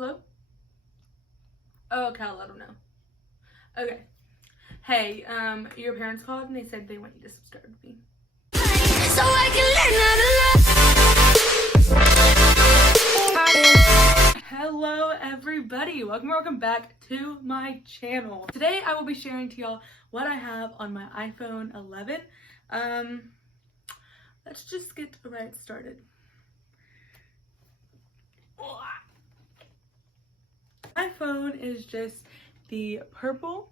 Hello? Oh, okay, I'll let them know. Okay. Hey, your parents called and they said they want you to subscribe to me. So I can Hello everybody, welcome back to my channel. Today I will be sharing to y'all what I have on my iPhone 11. Let's just get right started. My phone is just the purple,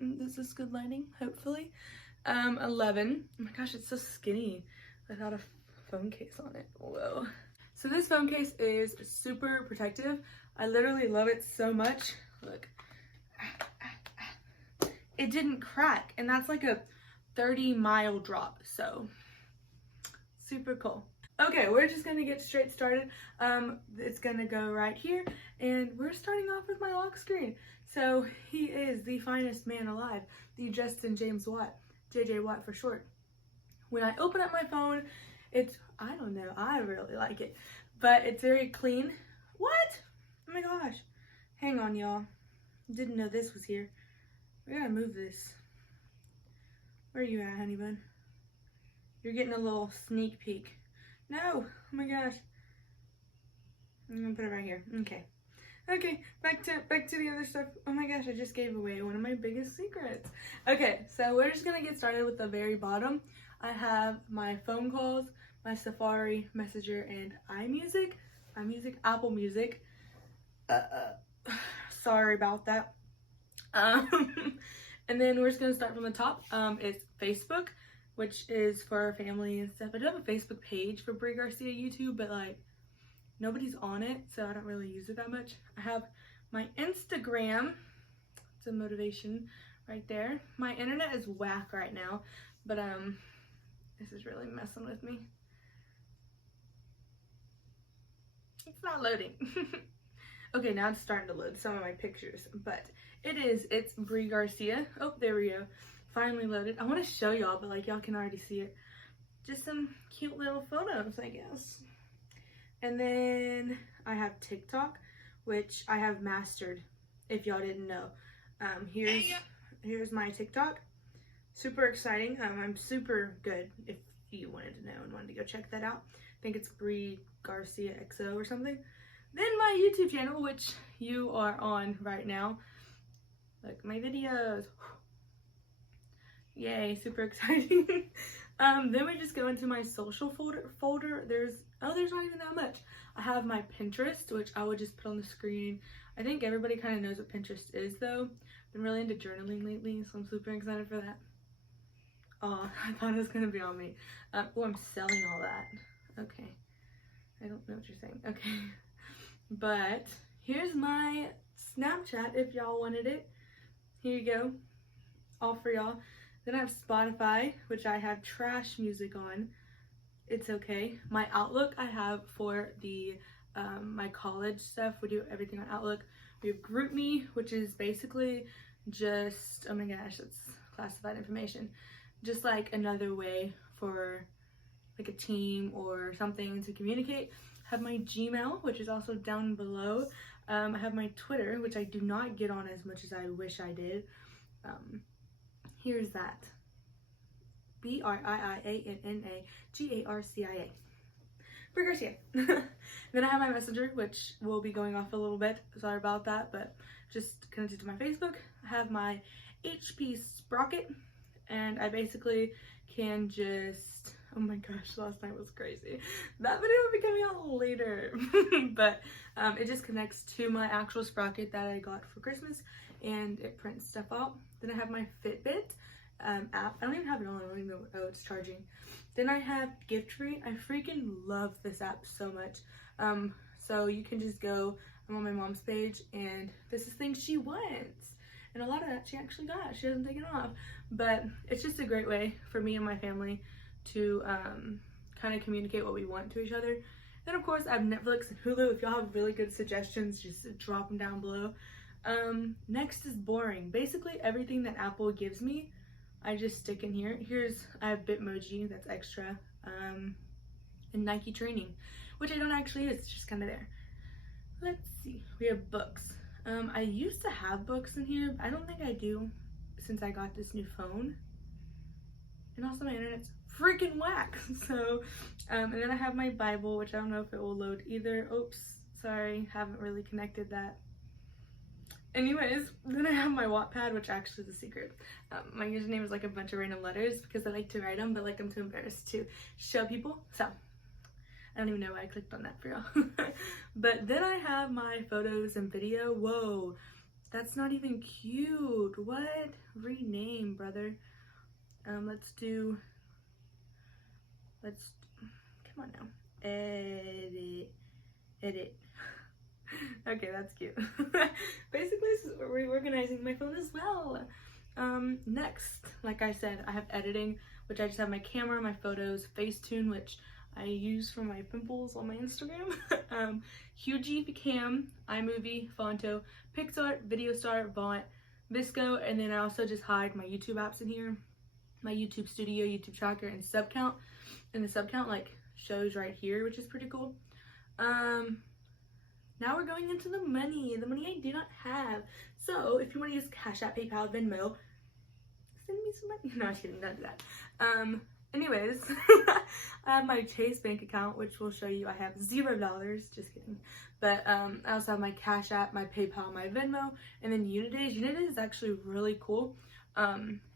this is good lighting, hopefully, 11. Oh my gosh, it's so skinny without a phone case on it. Whoa. So this phone case is super protective. I literally love it so much. Look. It didn't crack, and that's like a 30-mile drop, so super cool. Okay, we're just gonna get straight started. It's gonna go right here, and we're starting off with my lock screen. So he is the finest man alive, the Justin James Watt, JJ Watt for short. When I open up my phone, it's, I don't know, I really like it, but it's very clean. What? Oh my gosh. Hang on, y'all. Didn't know this was here. We gotta move this. Where are you at, honey bun? You're getting a little sneak peek. No, oh my gosh. I'm gonna put it right here. Okay. Okay, back to the other stuff. Oh my gosh, I just gave away one of my biggest secrets. Okay, so we're just gonna get started with the very bottom. I have my phone calls, my Safari, Messenger, and iMusic, Apple Music. Sorry about that. And then we're just gonna start from the top. It's Facebook, which is for our family and stuff. I do have a Facebook page for Brie Garcia YouTube, but like nobody's on it, so I don't really use it that much. I have my Instagram. It's a motivation right there. My internet is whack right now, but this is really messing with me. It's not loading. Okay, now it's starting to load some of my pictures, but it's Brie Garcia. Oh, there we go. Finally loaded. I want to show y'all, but like y'all can already see it. Just some cute little photos, I guess. And then I have TikTok, which I have mastered, if y'all didn't know. Here's my TikTok. Super exciting. I'm super good if you wanted to know and wanted to go check that out. I think it's Brie Garcia XO or something. Then my YouTube channel, which you are on right now. Look, my videos. Yay, super exciting. Then we just go into my social folder. There's not even that much. I have my Pinterest, which I would just put on the screen. I think everybody kind of knows what Pinterest is though. Been really into journaling lately, so I'm super excited for that. Oh, I thought it was gonna be on me. Oh, I'm selling all that. Okay. I don't know what you're saying. Okay. But here's my Snapchat if y'all wanted it. Here you go. All for y'all. Then I have Spotify, which I have trash music on. It's okay. My Outlook I have for the my college stuff. We do everything on Outlook. We have GroupMe, which is basically just, oh my gosh, it's classified information. Just like another way for like a team or something to communicate. I have my Gmail, which is also down below. I have my Twitter, which I do not get on as much as I wish I did. Here's that. BRIIANNAGARCIA. Brie Garcia. Then I have my Messenger, which will be going off a little bit. Sorry about that, but just connected to my Facebook. I have my HP Sprocket, and I basically can just, oh my gosh, last night was crazy. That video will be coming out later. But it just connects to my actual Sprocket that I got for Christmas, and it prints stuff out. Then I have my Fitbit app. I don't even have it on. I don't even know. Oh, it's charging. Then I have Giftfree. I freaking love this app so much. So you can just go, I'm on my mom's page, and this is things she wants. And a lot of that she actually got. She hasn't taken off. But it's just a great way for me and my family to kind of communicate what we want to each other. Then of course I have Netflix and Hulu. If y'all have really good suggestions, just drop them down below. Next is boring. Basically everything that Apple gives me, I just stick in here. I have Bitmoji, that's extra, and Nike Training, which I don't actually use, it's just kind of there. Let's see, we have books. I used to have books in here, but I don't think I do since I got this new phone. And also my internet's freaking whack. So, and then I have my Bible, which I don't know if it will load either. Oops, sorry, haven't really connected that. Anyways, then I have my Wattpad, which actually is a secret. My username is like a bunch of random letters because I like to write them, but like I'm too embarrassed to show people. So, I don't even know why I clicked on that for y'all. But then I have my photos and video. Whoa, that's not even cute. What? Rename, brother. Let's come on now. Edit. Okay, that's cute. Basically, this is reorganizing my phone as well. Next, like I said, I have editing, which I just have my camera, my photos, Facetune, which I use for my pimples on my Instagram, Hugie Cam, iMovie, Fonto, PixArt, VideoStar, Vaunt, Visco, and then I also just hide my YouTube apps in here, my YouTube Studio, YouTube Tracker, and SubCount. And the SubCount like shows right here, which is pretty cool. Now we're going into the money I do not have. So if you want to use Cash App, PayPal, Venmo, send me some money. No, I'm just kidding, don't do that. Anyways, I have my Chase bank account, which will show you I have $0, just kidding. But I also have my Cash App, my PayPal, my Venmo, and then Unidays. Unidays is actually really cool.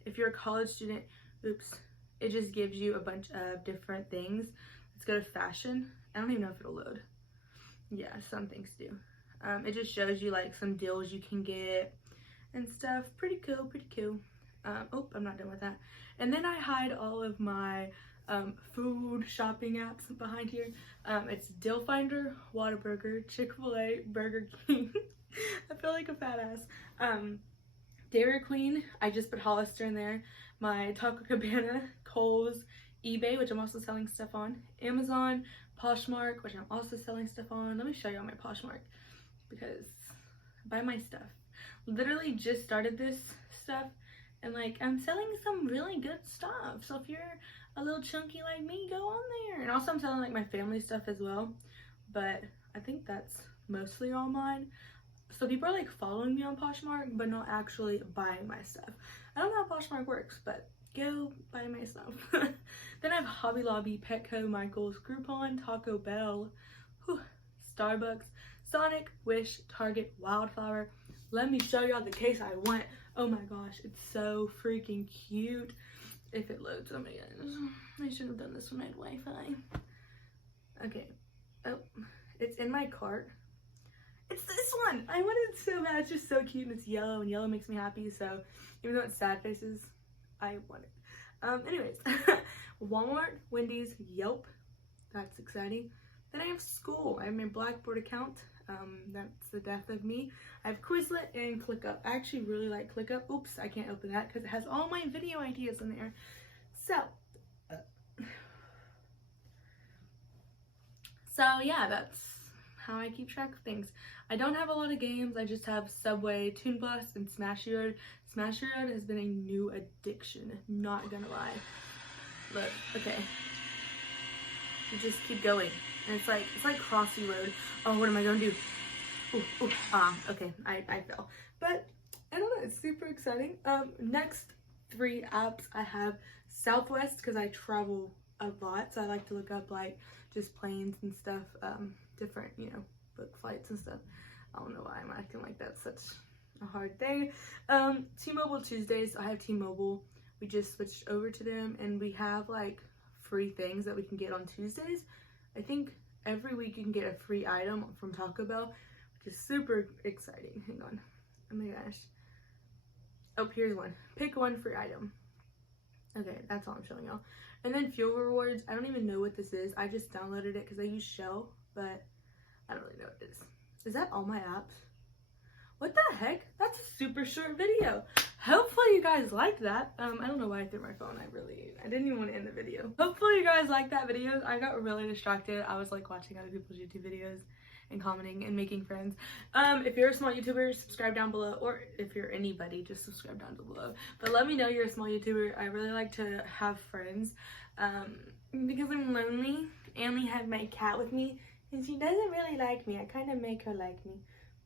If you're a college student, it just gives you a bunch of different things. Let's go to fashion. I don't even know if it'll load. Yeah, some things do. It just shows you like some deals you can get and stuff. Pretty cool, pretty cool. Oh, I'm not done with that. And then I hide all of my food shopping apps behind here. It's Deal Finder, Whataburger, Chick-fil-A, Burger King. I feel like a fat ass. Dairy Queen, I just put Hollister in there. My Taco Cabana, Kohl's, eBay, which I'm also selling stuff on, Amazon, Poshmark, which I'm also selling stuff on. Let me show you all my Poshmark because buy my stuff. Literally just started this stuff and like I'm selling some really good stuff. So if you're a little chunky like me, go on there. And also I'm selling like my family stuff as well. But I think that's mostly all mine. So people are like following me on Poshmark but not actually buying my stuff. I don't know how Poshmark works, but go buy my stuff. Then I have Hobby Lobby, Petco, Michaels, Groupon, Taco Bell, Starbucks, Sonic, Wish, Target, Wildflower. Let me show y'all the case I want. Oh my gosh, it's so freaking cute. If it loads, oh my gosh. I should have done this when I had Wi-Fi. Okay. Oh, it's in my cart. It's this one. I wanted it so bad. It's just so cute and it's yellow and yellow makes me happy. So even though it's sad faces, I want it. Anyways, Walmart, Wendy's, Yelp. That's exciting. Then I have school. I have my Blackboard account. That's the death of me. I have Quizlet and ClickUp. I actually really like ClickUp. Oops, I can't open that because it has all my video ideas in there. So yeah, that's how I keep track of things. I don't have a lot of games. I just have Subway, Toon Blast, and Smash Yard. Smash Yard has been a new addiction. Not gonna lie. Look, okay. You just keep going. And it's like Crossy Road. Oh, what am I gonna do? Okay, I fell. But I don't know, it's super exciting. Next 3 apps I have Southwest because I travel a lot, so I like to look up like just planes and stuff, different, you know, book flights and stuff. I don't know why I'm acting like that's such a hard thing. T-Mobile Tuesdays, I have T-Mobile. We just switched over to them and we have like free things that we can get on Tuesdays. I think every week you can get a free item from Taco Bell, which is super exciting. Hang on. Oh my gosh. Oh, here's one. Pick one free item. Okay, that's all I'm showing y'all. And then fuel rewards. I don't even know what this is. I just downloaded it because I use Shell, but I don't really know what it is. Is that all my apps? What the heck? That's a super short video. Hopefully you guys liked that. I don't know why I threw my phone. I didn't even want to end the video. Hopefully you guys liked that video. I got really distracted. I was like watching other people's YouTube videos and commenting and making friends. If you're a small YouTuber, subscribe down below, or if you're anybody, just subscribe down below. But let me know you're a small YouTuber. I really like to have friends because I'm lonely, and we have my cat with me, And she doesn't really like me. I kind of make her like me.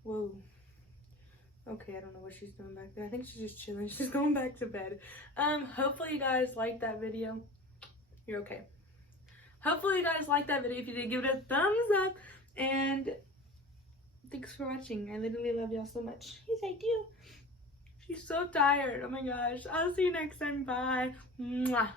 Whoa. Okay, I don't know what she's doing back there. I think she's just chilling. She's going back to bed. Hopefully you guys liked that video. You're okay. Hopefully you guys liked that video. If you did, give it a thumbs up. And thanks for watching. I literally love y'all so much. Yes, I do. She's so tired. Oh my gosh. I'll see you next time. Bye. Mwah.